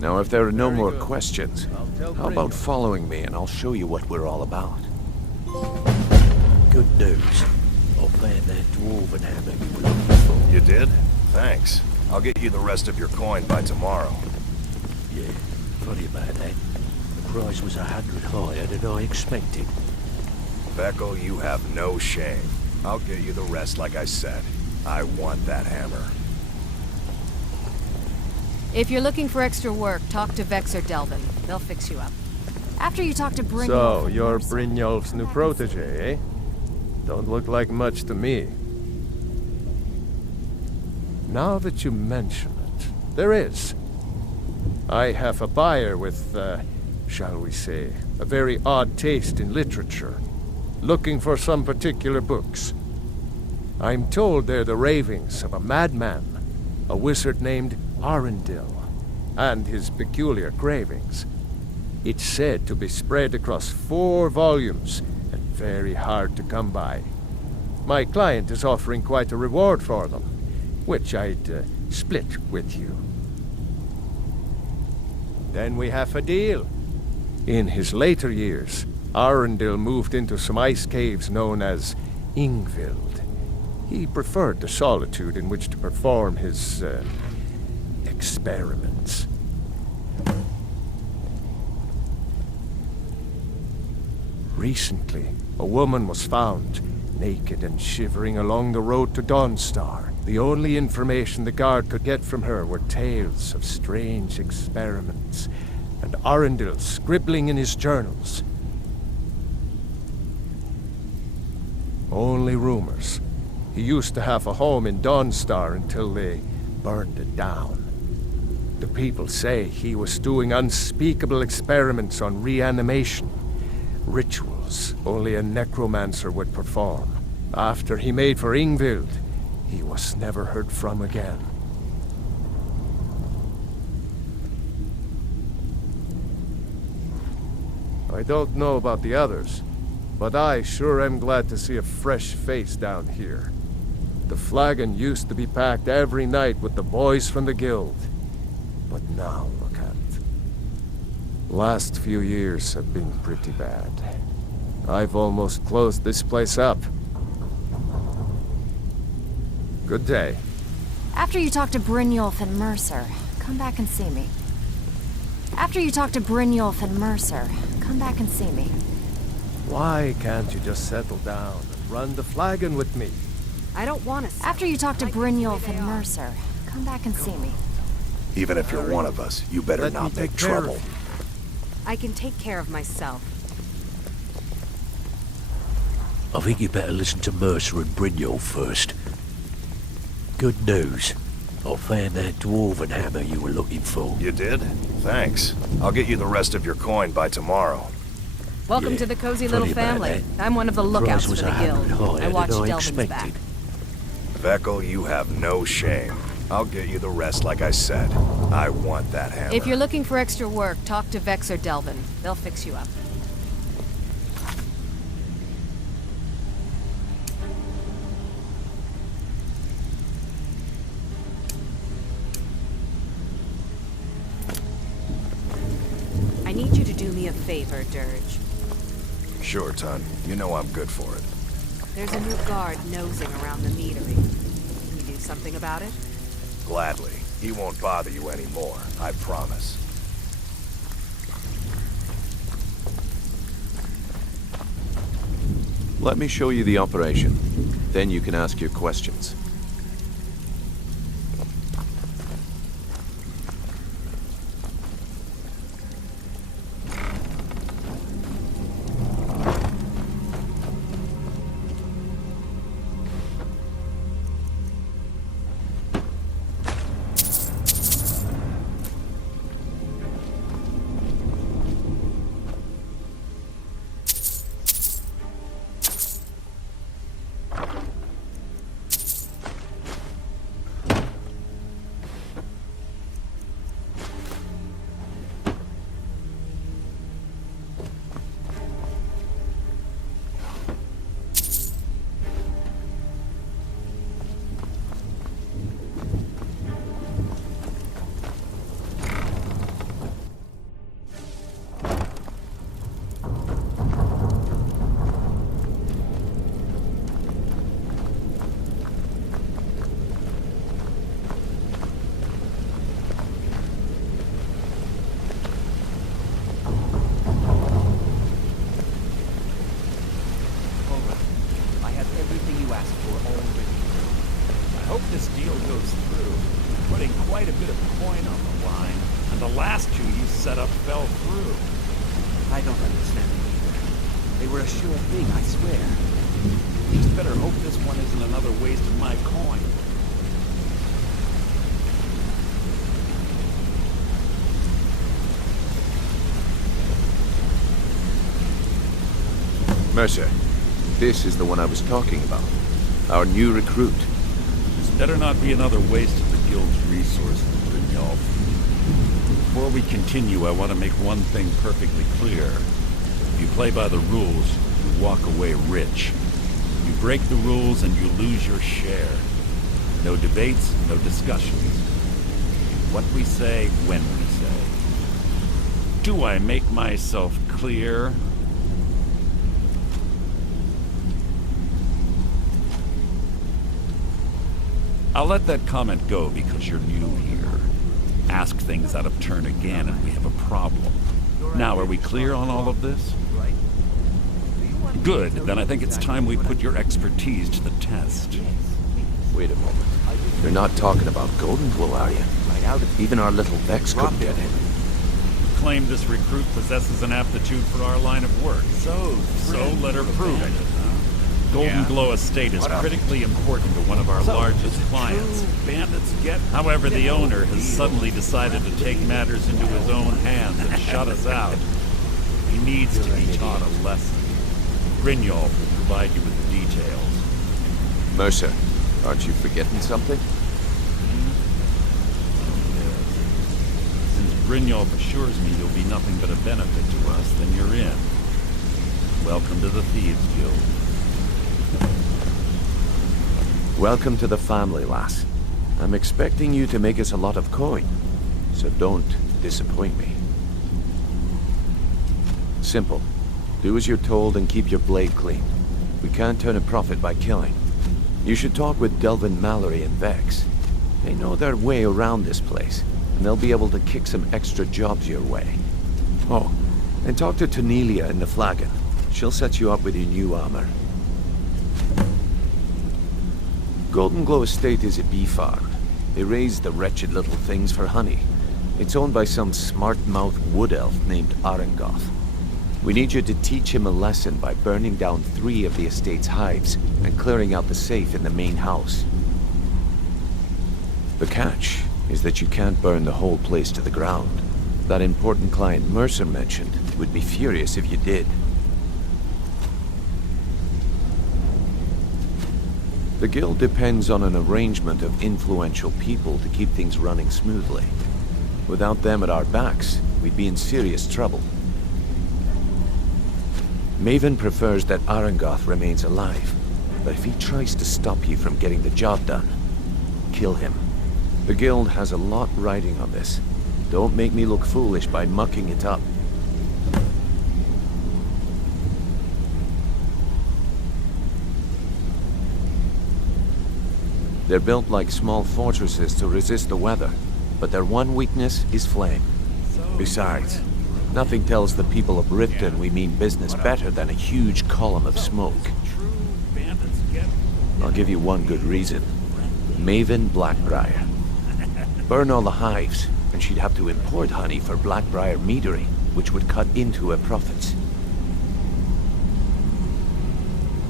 Now, if there are no Very more good. questions, I'll tell how about Brynjolf. following me and I'll show you what we're all about? Good news. I found that dwarven hammer you were looking for. You did? Thanks. I'll get you the rest of your coin by tomorrow. Yeah, funny about that. The price was 100 higher than I expected. Beckel, you have no shame. I'll get you the rest like I said. I want that hammer. If you're looking for extra work, talk to Vex or Delvin. They'll fix you up. After you talk to Brynjolf So, and you're Mercer, Brynjolf's come new back and protege, eh? Don't look like much to me. Now that you mention it, there is. I have a buyer with, shall we say, a very odd taste in literature, looking for some particular books. I'm told they're the ravings of a madman, a wizard named Arundel, and his peculiar cravings. It's said to be spread across 4 volumes and very hard to come by. My client is offering quite a reward for them, which I'd split with you. Then we have a deal. In his later years, Arundel moved into some ice caves known as Ingvild. He preferred the solitude in which to perform his experiments. Recently, a woman was found, naked and shivering along the road to Dawnstar. The only information the guard could get from her were tales of strange experiments, and Arundel scribbling in his journals. Only rumors. He used to have a home in Dawnstar until they burned it down. The people say he was doing unspeakable experiments on reanimation. Rituals only a necromancer would perform. After he made for Ingvild, he was never heard from again. I don't know about the others, but I sure am glad to see a fresh face down here. The flagon used to be packed every night with the boys from the guild. But now look at it. Last few years have been pretty bad. I've almost closed this place up. Good day. After you talk to Brynjolf and Mercer, come back and see me. After you talk to Brynjolf and Mercer, come back and see me. Why can't you just settle down and run the flagon with me? I don't want to. After you talk to Brynjolf and Mercer, come back and see me. Even if you're one of us, you better Let me not make take care of trouble. you. I can take care of myself. I think you better listen to Mercer and Brynjolf first. Good news. I found that dwarven hammer you were looking for. You did? Thanks. I'll get you the rest of your coin by tomorrow. Welcome Yeah, to the cozy little funny about family. that. I'm one of the lookouts Price for was the guild. 100 higher I than watch I Delvin's back. expected. Beckel, you have no shame. I'll get you the rest like I said. I want that hammer. If you're looking for extra work, talk to Vex or Delvin. They'll fix you up. I need you to do me a favor, Dirge. Sure, Ton. You know I'm good for it. There's a new guard nosing around the meadery. Can you do something about it? Gladly. He won't bother you anymore, I promise. Let me show you the operation. Then you can ask your questions. quite a bit of coin on the line, and the last two you set up fell through. I don't understand them either. They were a sure thing, I swear. Just better hope this one isn't another waste of my coin. Mercer, this is the one I was talking about. Our new recruit. This better not be another waste of the guild's resources, Brynjolf. Before we continue, I want to make one thing perfectly clear. If you play by the rules, you walk away rich. You break the rules and you lose your share. No debates, no discussions. What we say, when we say. Do I make myself clear? I'll let that comment go because you're new here. Ask things out of turn again and we have a problem. Now, are we clear on all of this? Good, then I think it's time we put your expertise to the test. Wait a moment. You're not talking about Golden Glow, are you? Even our little Vex couldn't get in. Claim this recruit possesses an aptitude for our line of work. So let her prove it. Golden Glow Estate is critically important to one of our largest clients. Bandits get. However, the owner has suddenly decided to take matters into his own hands and shut us out. He needs to be taught a lesson. Brynjolf will provide you with the details. Mercer, aren't you forgetting something? Yes. Since Brynjolf assures me you'll be nothing but a benefit to us, then you're in. Welcome to the Thieves Guild. Welcome to the family, lass. I'm expecting you to make us a lot of coin, so don't disappoint me. Simple. Do as you're told and keep your blade clean. We can't turn a profit by killing. You should talk with Delvin Mallory and Vex. They know their way around this place, and they'll be able to kick some extra jobs your way. Oh, and talk to Tonelia in the Flagon. She'll set you up with your new armor. Golden Glow Estate is a bee farm. They raise the wretched little things for honey. It's owned by some smart-mouthed wood elf named Arengoth. We need you to teach him a lesson by burning down 3 of the estate's hives and clearing out the safe in the main house. The catch is that you can't burn the whole place to the ground. That important client Mercer mentioned would be furious if you did. The guild depends on an arrangement of influential people to keep things running smoothly. Without them at our backs, we'd be in serious trouble. Maven prefers that Arengoth remains alive, but if he tries to stop you from getting the job done, kill him. The guild has a lot riding on this. Don't make me look foolish by mucking it up. They're built like small fortresses to resist the weather, but their one weakness is flame. Besides, nothing tells the people of Riften we mean business better than a huge column of smoke. I'll give you one good reason. Maven Blackbriar. Burn all the hives, and she'd have to import honey for Blackbriar meadery, which would cut into her profits.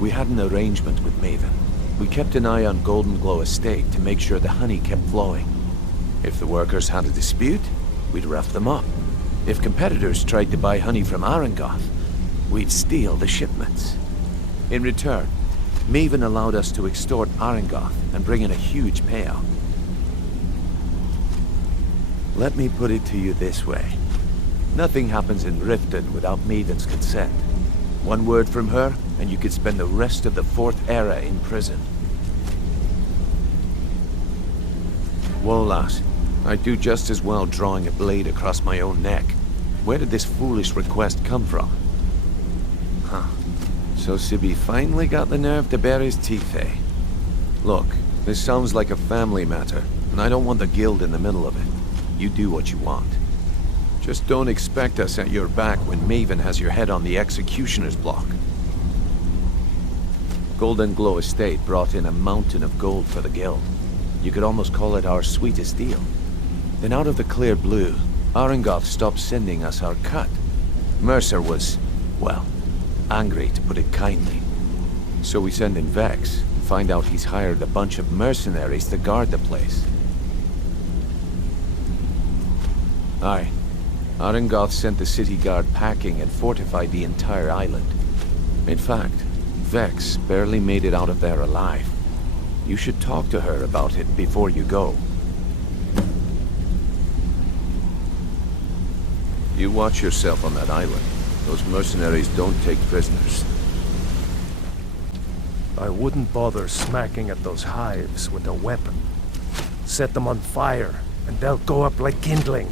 We had an arrangement with Maven. We kept an eye on Golden Glow Estate to make sure the honey kept flowing. If the workers had a dispute, we'd rough them up. If competitors tried to buy honey from Arengoth, we'd steal the shipments. In return, Maven allowed us to extort Arengoth and bring in a huge payout. Let me put it to you this way. Nothing happens in Riften without Maven's consent. One word from her, and you could spend the rest of the 4th era in prison. Whoa, lass. I'd do just as well drawing a blade across my own neck. Where did this foolish request come from? Huh. So Sibby finally got the nerve to bare his teeth, eh? Look, this sounds like a family matter, and I don't want the guild in the middle of it. You do what you want. Just don't expect us at your back when Maven has your head on the executioner's block. Golden Glow Estate brought in a mountain of gold for the guild. You could almost call it our sweetest deal. Then out of the clear blue, Arengoth stopped sending us our cut. Mercer was, well, angry to put it kindly. So we send in Vex and find out he's hired a bunch of mercenaries to guard the place. Aye. Arengoth sent the city guard packing and fortified the entire island. In fact, Vex barely made it out of there alive. You should talk to her about it before you go. You watch yourself on that island. Those mercenaries don't take prisoners. I wouldn't bother smacking at those hives with a weapon. Set them on fire, and they'll go up like kindling.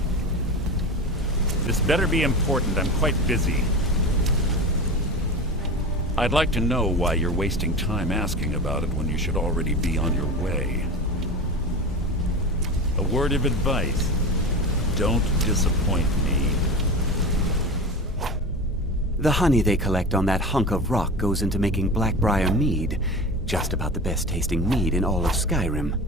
This better be important. I'm quite busy. I'd like to know why you're wasting time asking about it when you should already be on your way. A word of advice. Don't disappoint me. The honey they collect on that hunk of rock goes into making Blackbriar mead. Just about the best tasting mead in all of Skyrim.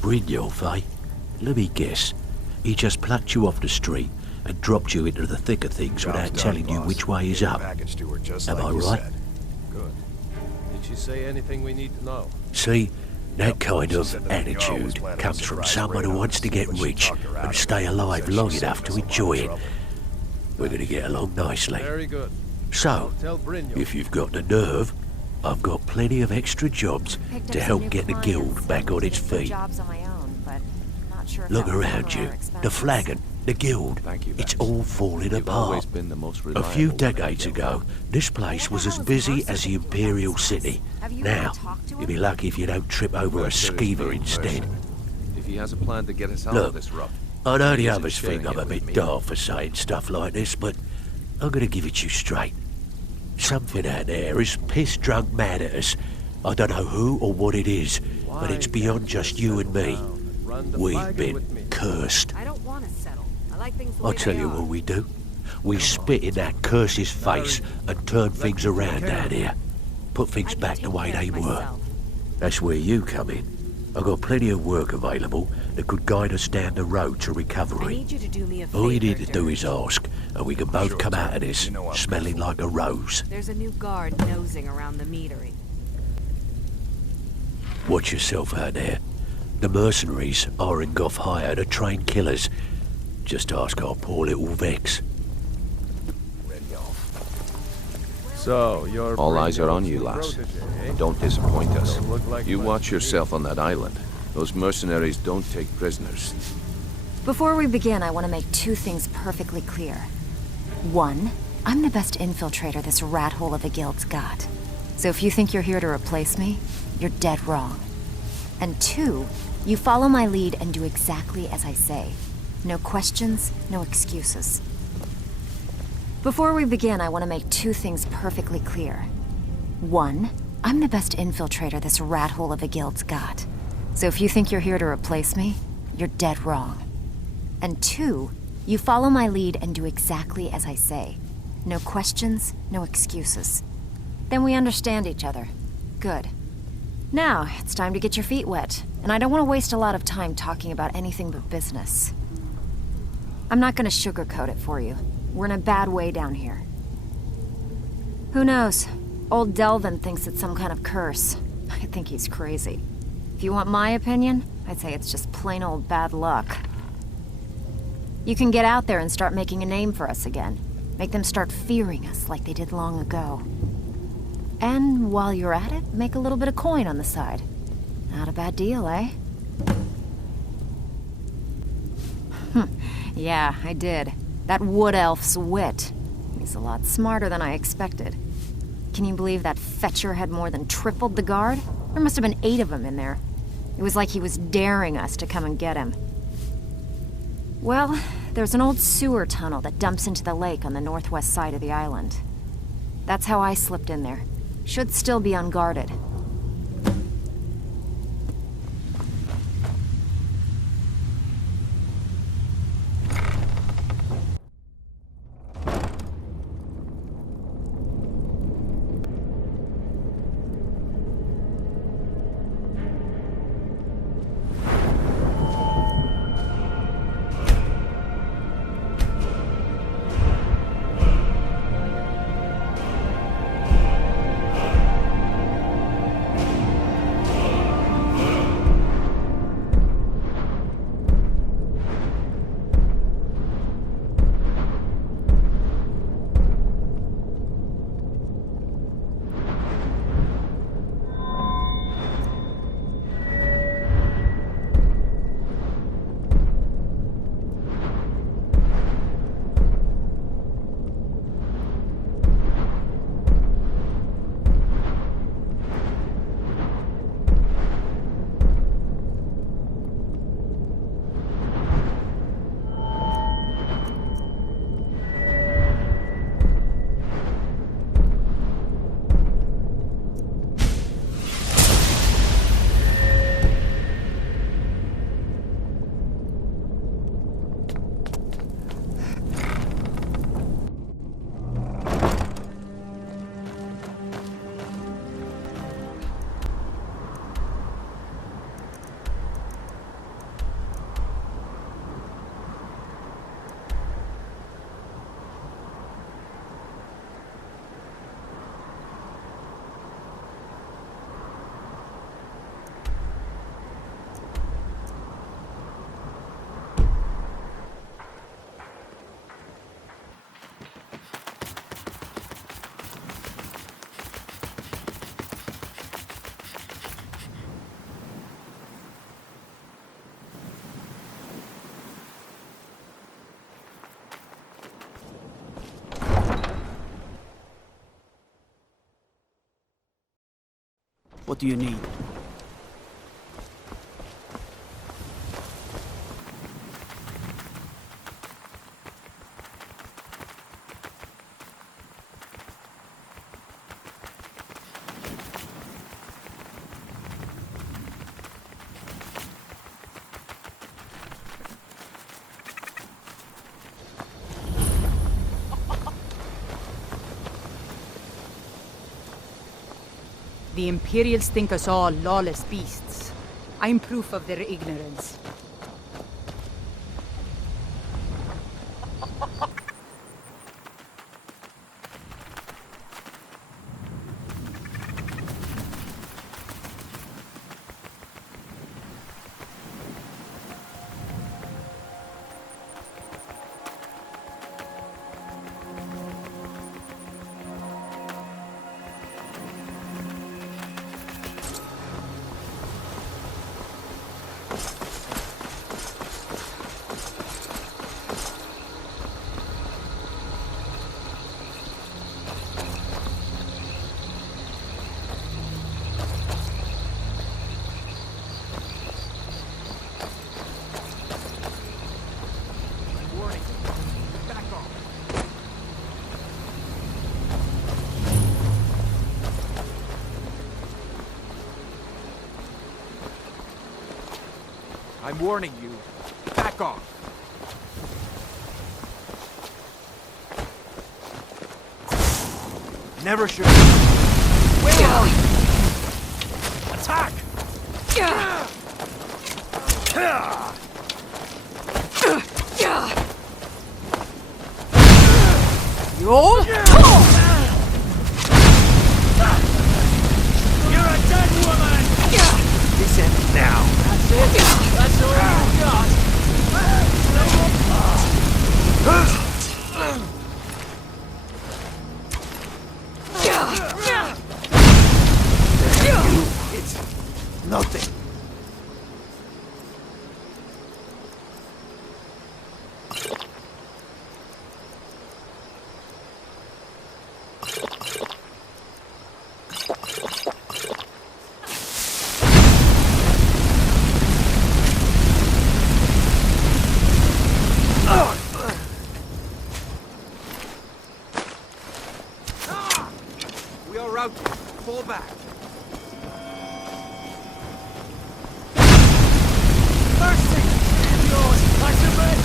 Brynjolf, eh? Let me guess. He just plucked you off the street and dropped you into the thick of things without telling you which way is up. Am I right? Good. Did she say anything we need to know? See, that kind of attitude comes from someone who wants to get rich and stay alive long enough to enjoy it. We're gonna get along nicely. Very good. So, Tell Brynjolf. if you've got the nerve, I've got plenty of extra jobs Picked up to some help new get the clients, guild back on its some feet. jobs on my own, but I'm not sure if Look that will around cover you. our The expenses. flagon, the guild. Thank you, It's Vex. all falling You've always apart. been the most A reliable few one I decades know. ago, this place was as What the hell is busy Mercer as the thinking about Imperial this? City. Have you Now, ever talked to you'll be him? lucky if you don't trip over a Mercer is skeever being instead. Mercer. If he has a plan to get us out Look, of this rut, I know the he isn't others sharing think I'm it a with bit me. daft for saying stuff like this, but I'm gonna give it to you straight. Something out there is piss-drunk mad at us. I don't know who or what it is, but it's beyond just you and me. We've been cursed. I don't want to settle. I like things the I'll way tell they you are. what we do. We spit in that curse's face and turn things around down here. Put things I can back the take way care they of were. myself. That's where you come in. I've got plenty of work available that could guide us down the road to I recovery. need you to do me a favor. All you need to do Dirk. is ask, and we can both Sure, come out Tom. of this You know I'm smelling like a rose. There's a new guard nosing around the meadery. Watch yourself out there. The mercenaries Arengoth hired to train killers. Just ask our poor little Vex. So, you're... All eyes are on Brynjolf's you, new lass. protege, eh? Don't disappoint us. Don't look like You much watch to me. yourself on that island. Those mercenaries don't take prisoners. Before we begin, I want to make two things perfectly clear. One, I'm the best infiltrator this rat hole of a guild's got. So if you think you're here to replace me, you're dead wrong. And two, you follow my lead and do exactly as I say. No questions, no excuses. Before we begin, I want to make two things perfectly clear. One, I'm the best infiltrator this rat hole of a guild's got. So if you think you're here to replace me, you're dead wrong. And two, you follow my lead and do exactly as I say. No questions, no excuses. Then we understand each other. Good. Now, it's time to get your feet wet, and I don't want to waste a lot of time talking about anything but business. I'm not going to sugarcoat it for you. We're in a bad way down here. Who knows? Old Delvin thinks it's some kind of curse. I think he's crazy. If you want my opinion, I'd say it's just plain old bad luck. You can get out there and start making a name for us again. Make them start fearing us like they did long ago. And while you're at it, make a little bit of coin on the side. Not a bad deal, eh? Yeah, I did. That wood elf's wit. He's a lot smarter than I expected. Can you believe that fetcher had more than tripled the guard? There must have been 8 of them in there. It was like he was daring us to come and get him. Well, there's an old sewer tunnel that dumps into the lake on the northwest side of the island. That's how I slipped in there. Should still be unguarded. What do you need? The Imperials think us all lawless beasts. I'm proof of their ignorance. I'm warning you. Back off. Never should. Wait! Attack! Yo! You're a dead woman! This ends now. That's it. That's all you got. It's nothing. We are routed. Fall back. Mercy! Yours! I surrender!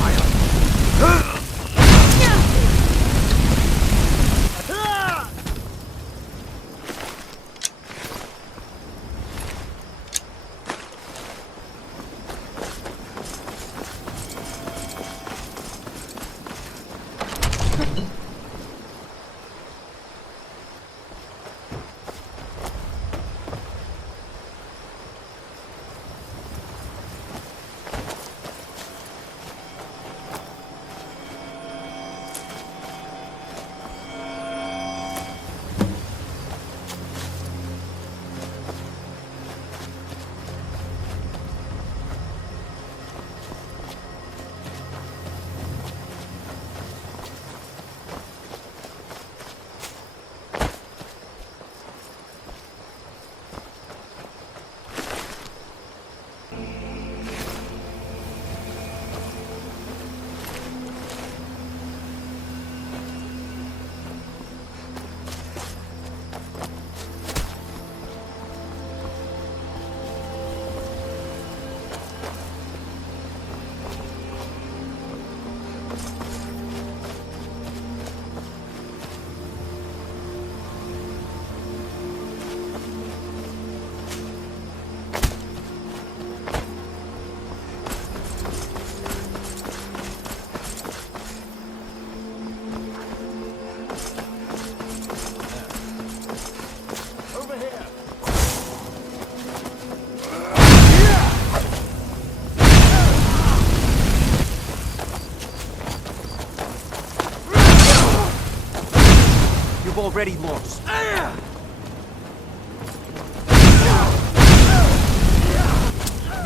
Already lost.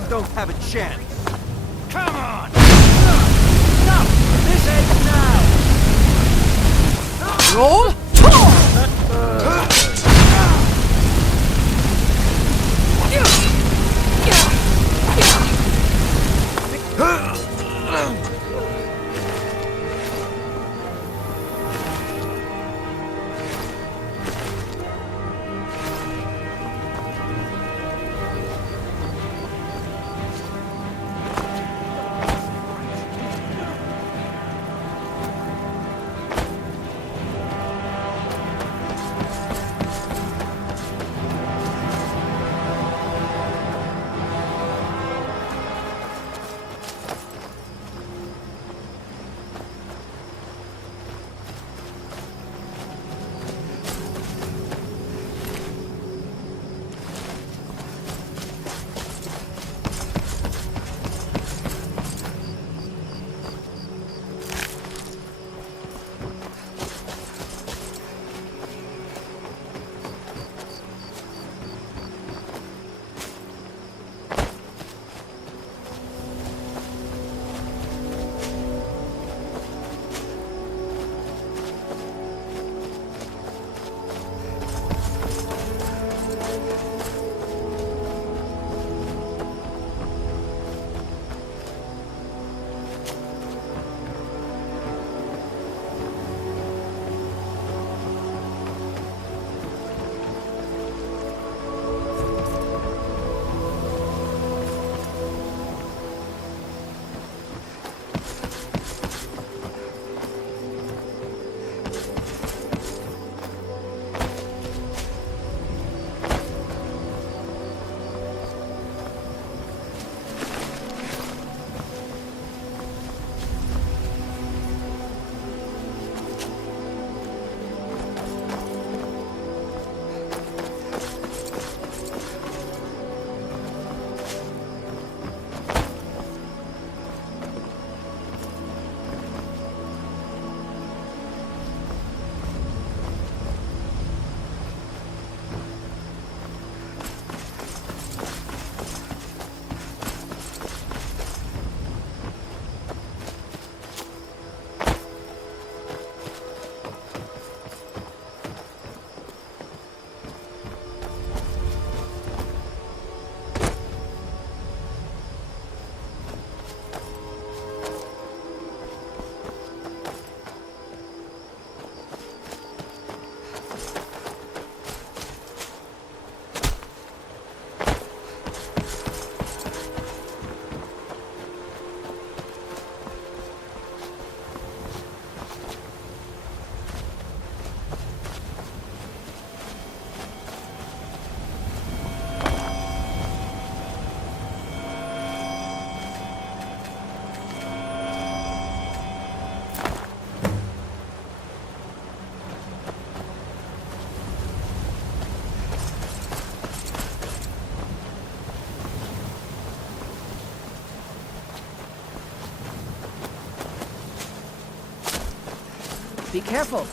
You don't have a chance. Come on! No! This ends now! Roll! Be careful.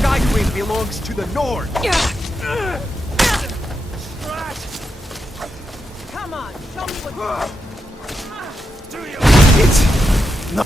Skyrim belongs to the North. Come on, show me what. Do you? It's no.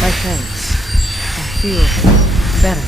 My thanks. I feel better.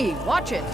Hey, watch it!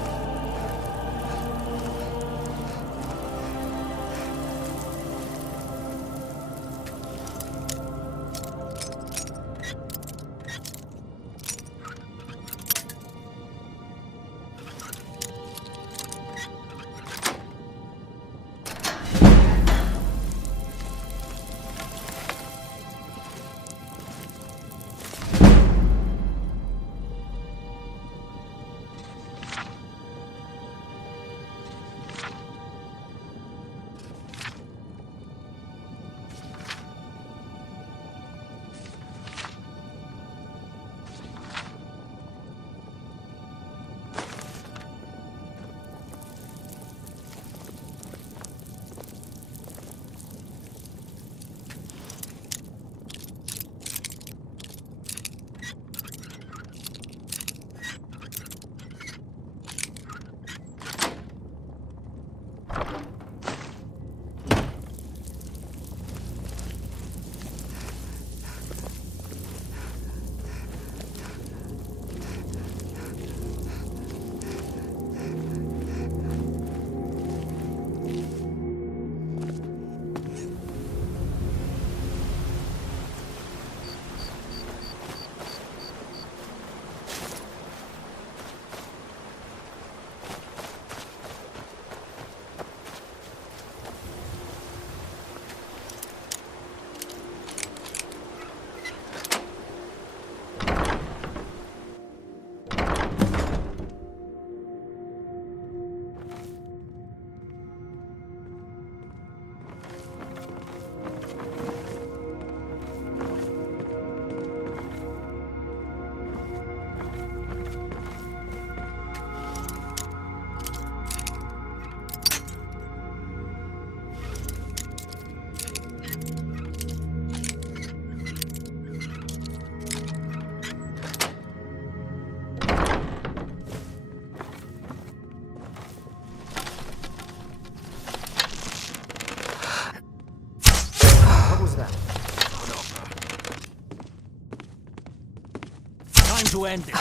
Time to end it.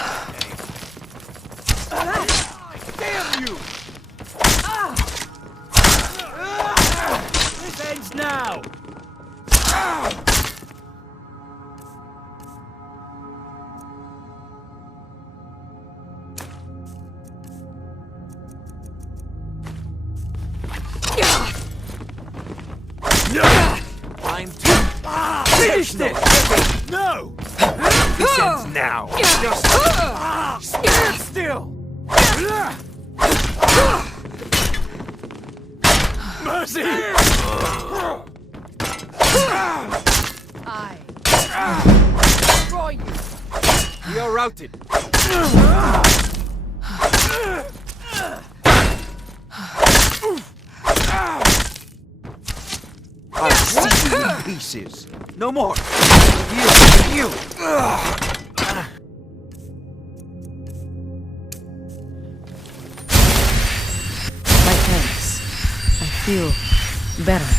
Damn you! This ends now! Time to finish this! No! This ends now! Just stand still! Mercy! I destroy you! We are routed! I'll see you in pieces! No more! You! My thanks. I feel better.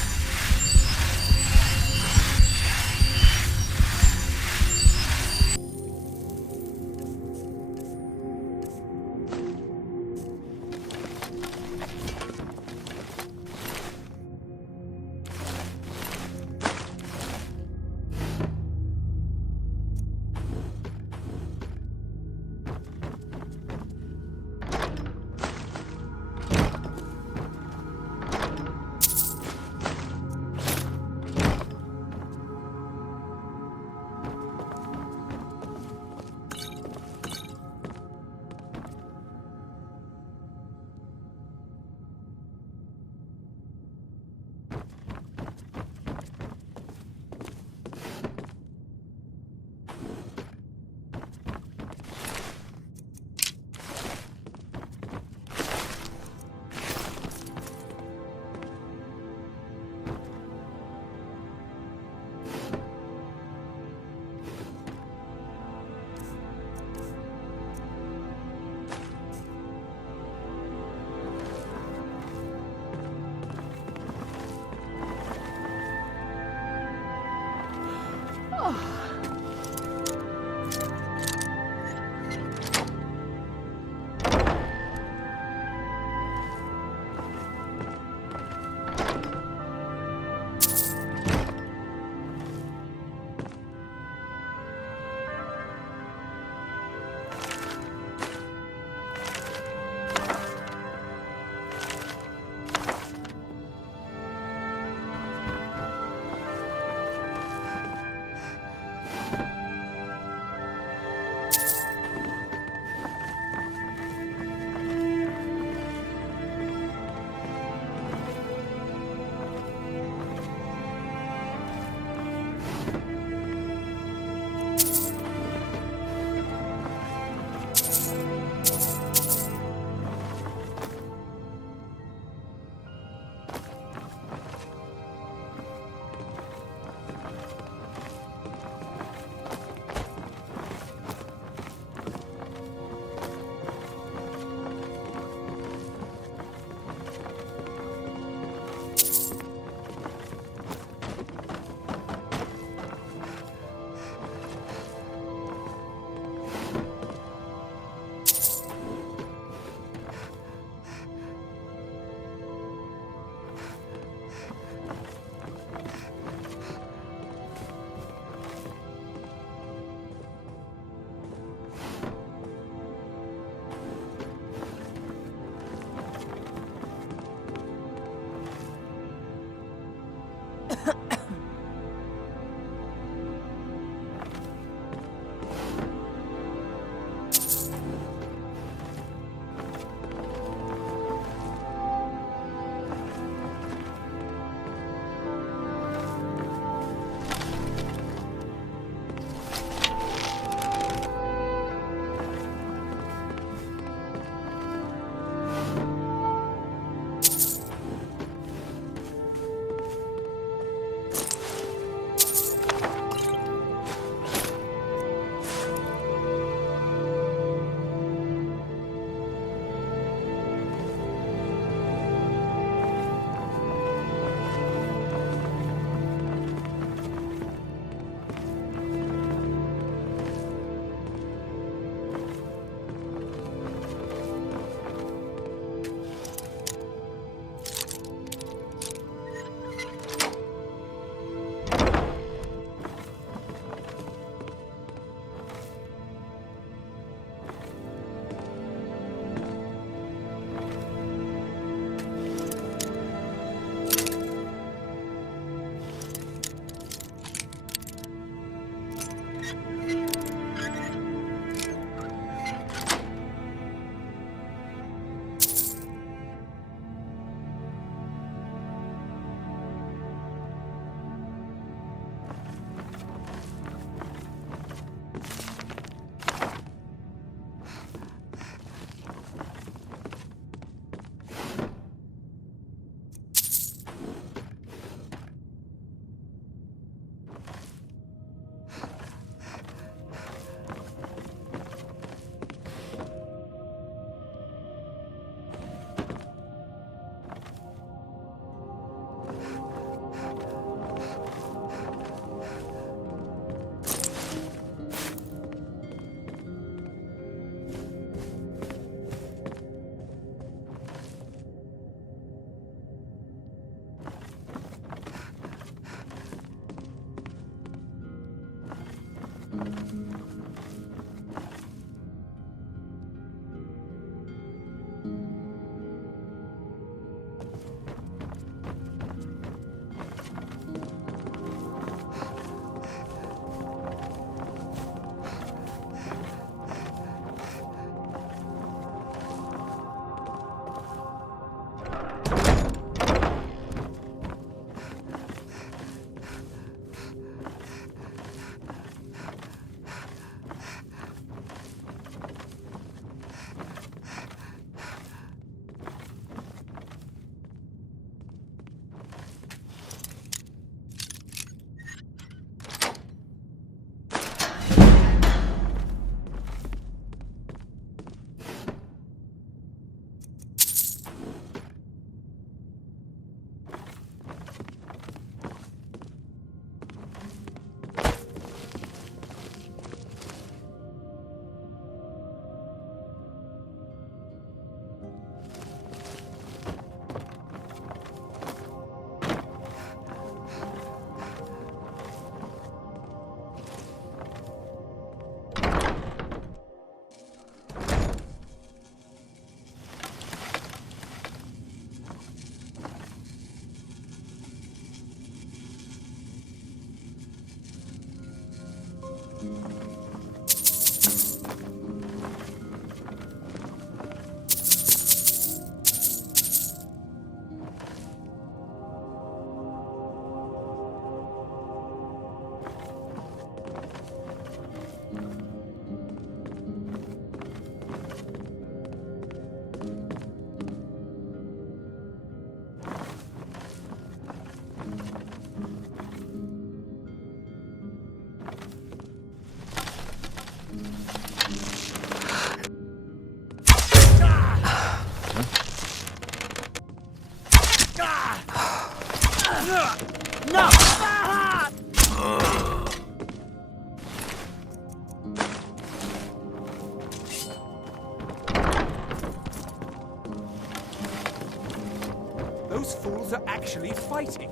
guilds are actually fighting.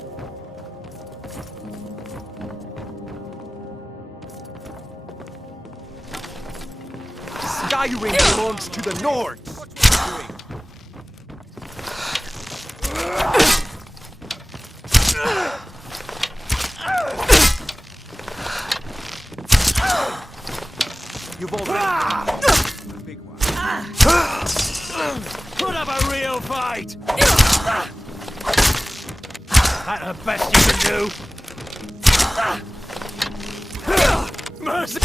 Skyrim belongs to the Nords! You've already big one. Put up a real fight! That the best you can do? Mercy!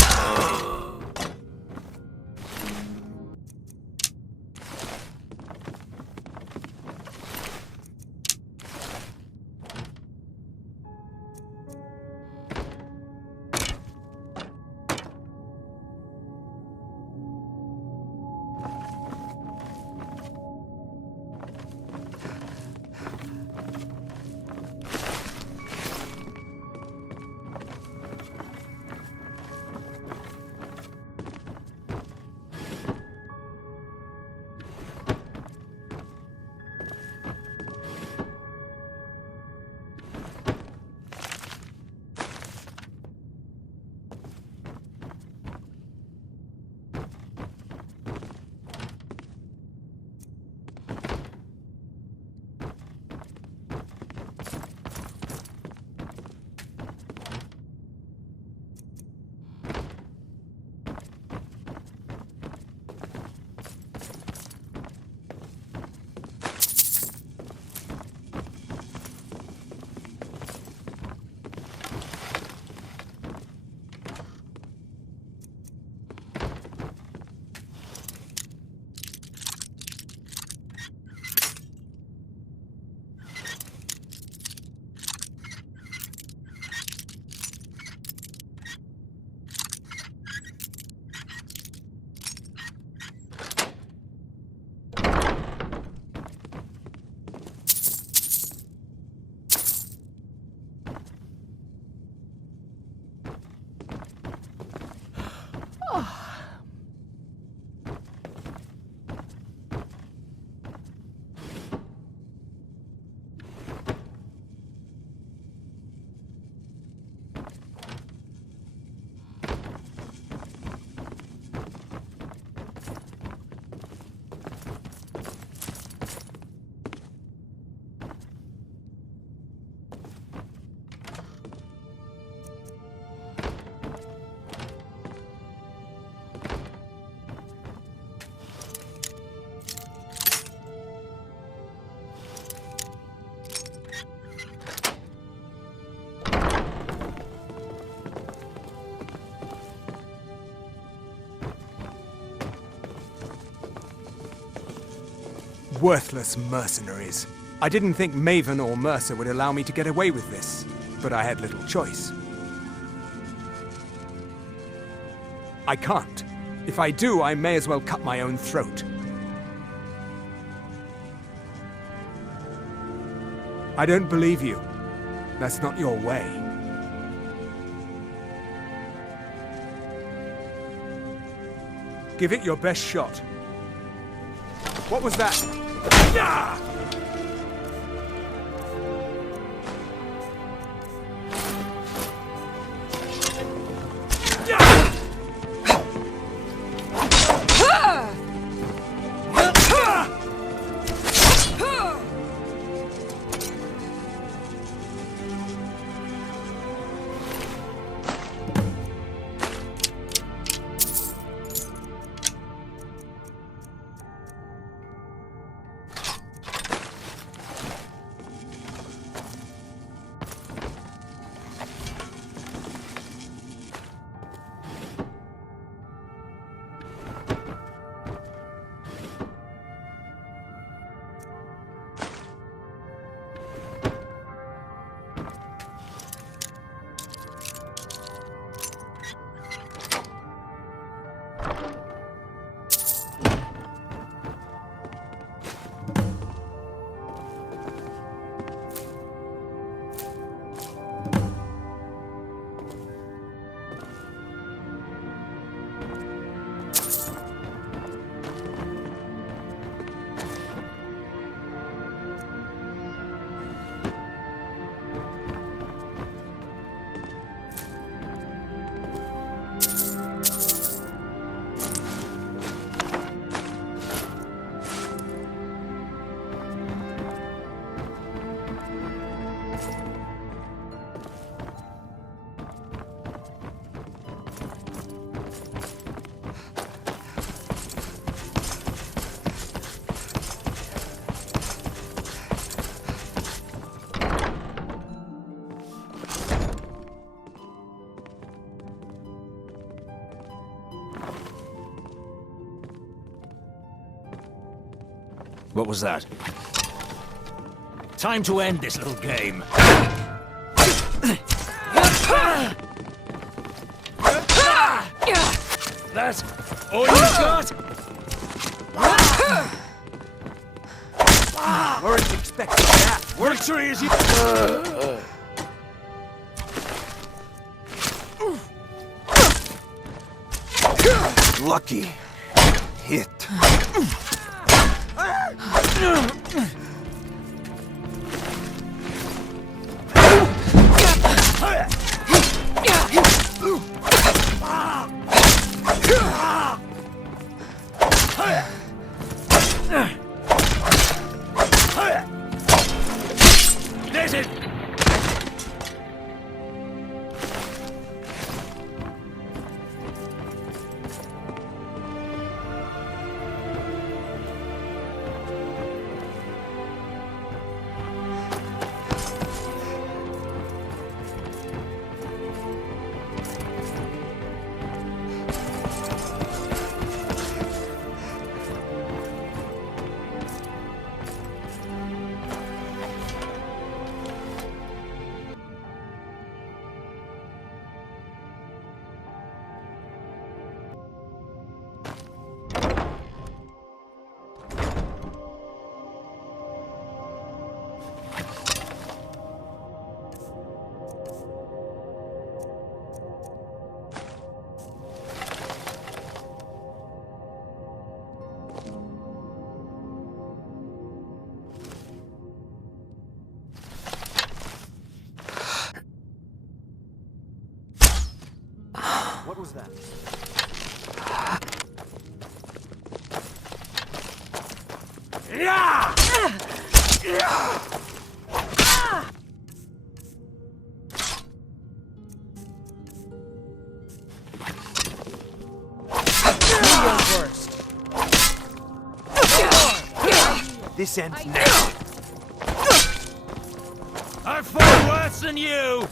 Worthless mercenaries. I didn't think Maven or Mercer would allow me to get away with this, but I had little choice. I can't. If I do, I may as well cut my own throat. I don't believe you. That's not your way. Give it your best shot. What was that? Ah! What was that? Time to end this little game. That's all you got? Weren't expecting that. Victory is you. Lucky. Hit. There's it! What was that? This ends now. I fought worse than you!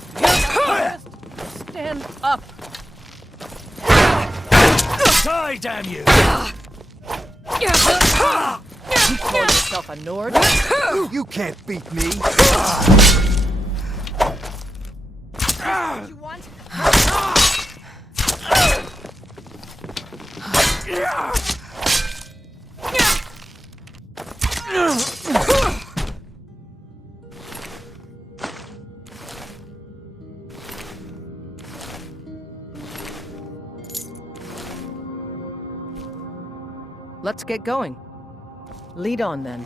Stand up. Die, damn you! You call yourself a Nord? You can't beat me. You want? Let's get going. Lead on, then.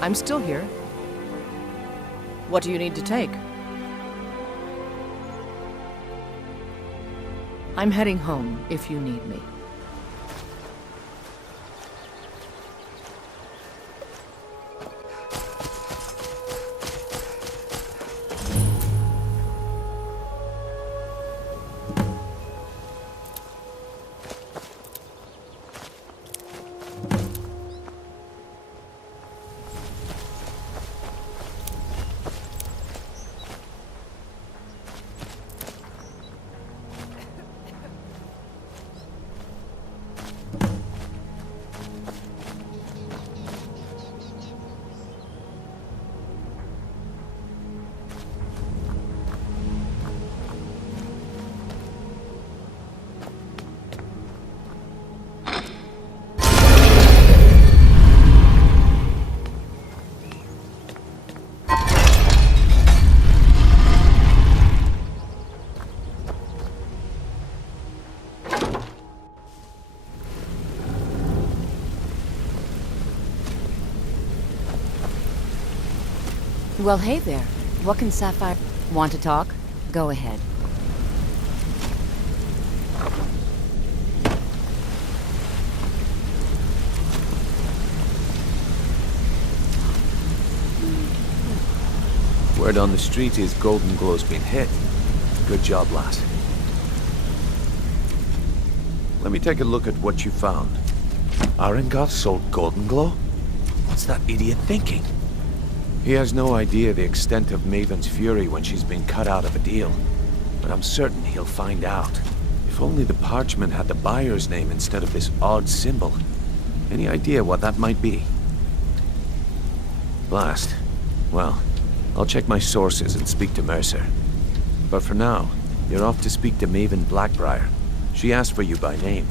I'm still here. What do you need to take? I'm heading home if you need me. Well, hey there. What can Sapphire... Want to talk? Go ahead. Word on the street is Golden Glow's been hit. Good job, lass. Let me take a look at what you found. Arengoth sold Golden Glow? What's that idiot thinking? He has no idea the extent of Maven's fury when she's been cut out of a deal. But I'm certain he'll find out. If only the parchment had the buyer's name instead of this odd symbol. Any idea what that might be? Blast. Well, I'll check my sources and speak to Mercer. But for now, you're off to speak to Maven Blackbriar. She asked for you by name.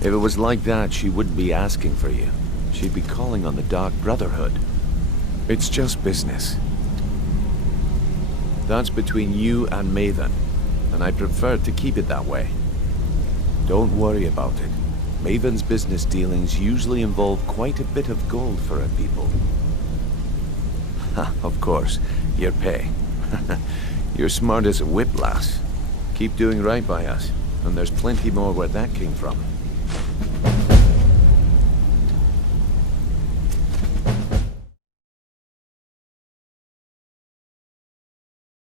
If it was like that, she wouldn't be asking for you. She'd be calling on the Dark Brotherhood. It's just business. That's between you and Maven, and I prefer to keep it that way. Don't worry about it. Maven's business dealings usually involve quite a bit of gold for her people. Ha, of course, your pay. You're smart as a whip, lass. Keep doing right by us, and there's plenty more where that came from.